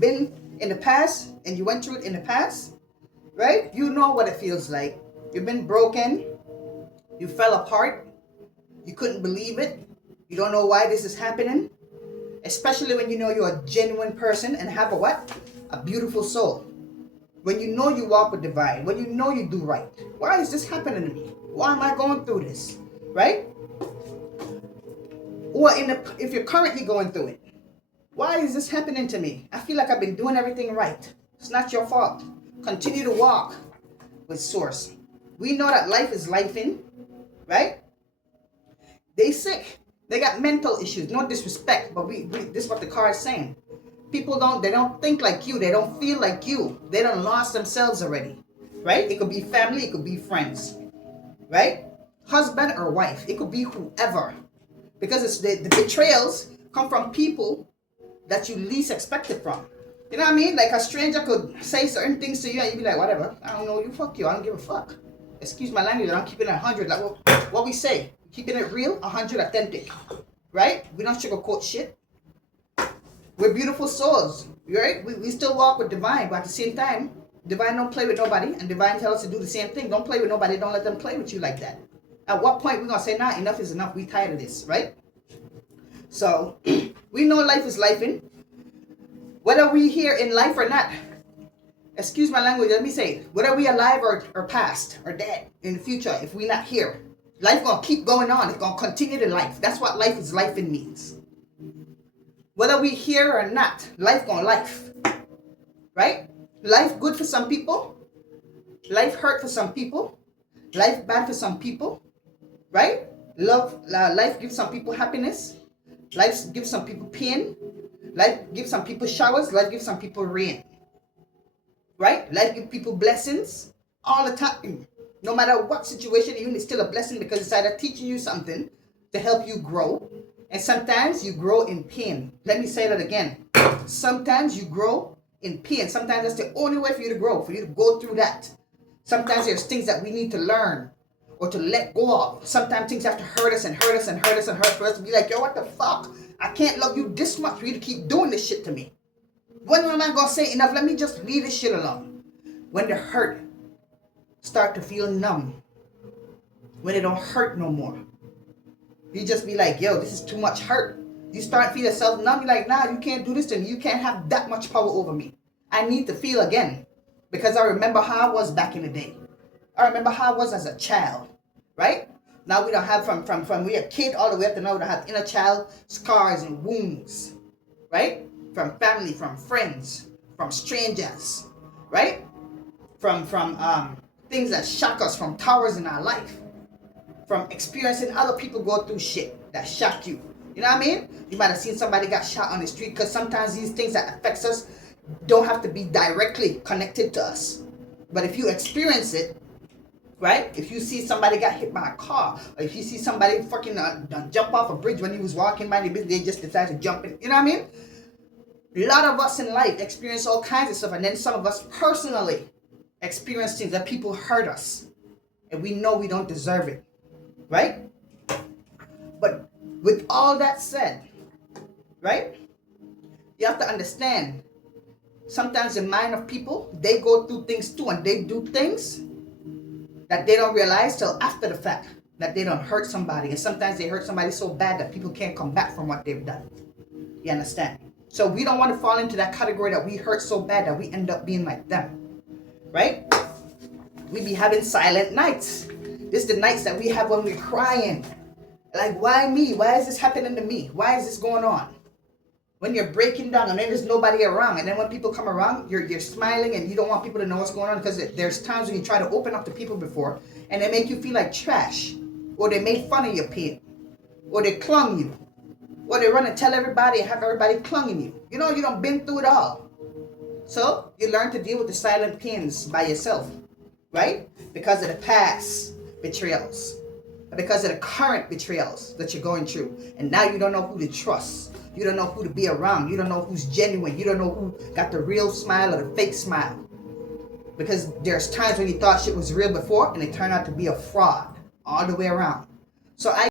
you've been in the past and you went through it in the past, right? You know what it feels like. You've been broken. You fell apart. You couldn't believe it. You don't know why this is happening. Especially when you know you're a genuine person and have a what? A beautiful soul. When you know you walk with divine. When you know you do right. Why is this happening to me? Why am I going through this? Right? Or if you're currently going through it. Why is this happening to me? I feel like I've been doing everything right. It's not your fault. Continue to walk with Source. We know that life is lifing, right? They sick. They got mental issues. No disrespect, but this is what the card is saying. People they don't think like you. They don't feel like you. They done lost themselves already, right? It could be family. It could be friends, right? Husband or wife. It could be whoever. Because it's the betrayals come from people that you least expect it from. You know what I mean? Like a stranger could say certain things to you and you'd be like, whatever. I don't know you. Fuck you. I don't give a fuck. Excuse my language. I'm keeping it 100. Like what we say. Keeping it real, 100 authentic. Right? We don't sugarcoat shit. We're beautiful souls. Right? We still walk with divine, but at the same time, divine don't play with nobody, and divine tells us to do the same thing. Don't play with nobody. Don't let them play with you like that. At what point we're going to say, nah, enough is enough. We tired of this. Right? So, we know life is lifing. Whether we here in life or not, excuse my language, let me say it. Whether we alive or past or dead in the future, if we're not here, life gonna keep going on. It's gonna continue to life. That's what life is lifing means. Whether we here or not, life gonna life. Right? Life good for some people. Life hurt for some people. Life bad for some people. Right? Life gives some people happiness. Life gives some people pain. Life gives some people showers. Life gives some people rain. Right? Life gives people blessings all the time. No matter what situation you're in, it's still a blessing because it's either teaching you something to help you grow. And sometimes you grow in pain. Let me say that again. Sometimes you grow in pain. Sometimes that's the only way for you to grow, for you to go through that. Sometimes there's things that we need to learn or to let go of. Sometimes things have to hurt us and hurt us and hurt us and hurt for us to be like, yo, what the fuck? I can't love you this much for you to keep doing this shit to me. When am I going to say enough? Let me just leave this shit alone. When the hurt start to feel numb. When it don't hurt no more. You just be like, yo, this is too much hurt. You start feeling yourself numb. You're like, nah, you can't do this to me. You can't have that much power over me. I need to feel again. Because I remember how I was back in the day. I remember how I was as a child. Right? Now we don't have from we a kid all the way up to now we don't have inner child scars and wounds. Right? From family, from friends, from strangers. Right? From things that shock us, from towers in our life, from experiencing other people go through shit that shock you. You know what I mean? You might have seen somebody got shot on the street because sometimes these things that affects us don't have to be directly connected to us. But if you experience it, right? If you see somebody got hit by a car, or if you see somebody fucking jump off a bridge when he was walking by, they just decided to jump in. You know what I mean? A lot of us in life experience all kinds of stuff, and then some of us personally experience things that people hurt us and we know we don't deserve it, right? But with all that said, right, you have to understand sometimes the mind of people, they go through things too, and they do things that they don't realize till after the fact that they don't hurt somebody. And sometimes they hurt somebody so bad that people can't come back from what they've done. You understand? So we don't want to fall into that category that we hurt so bad that we end up being like them. Right? We be having silent nights. This is the nights that we have when we're crying. Like, why me? Why is this happening to me? Why is this going on? When you're breaking down and then there's nobody around. And then when people come around, you're smiling and you don't want people to know what's going on. Because there's times when you try to open up to people before and they make you feel like trash. Or they made fun of your pain. Or they clung you. Or they run and tell everybody and have everybody clunging you. You know, you done been through it all. So, you learn to deal with the silent pains by yourself, right? Because of the past betrayals. Because of the current betrayals that you're going through. And now you don't know who to trust. You don't know who to be around. You don't know who's genuine. You don't know who got the real smile or the fake smile. Because there's times when you thought shit was real before and it turned out to be a fraud all the way around. So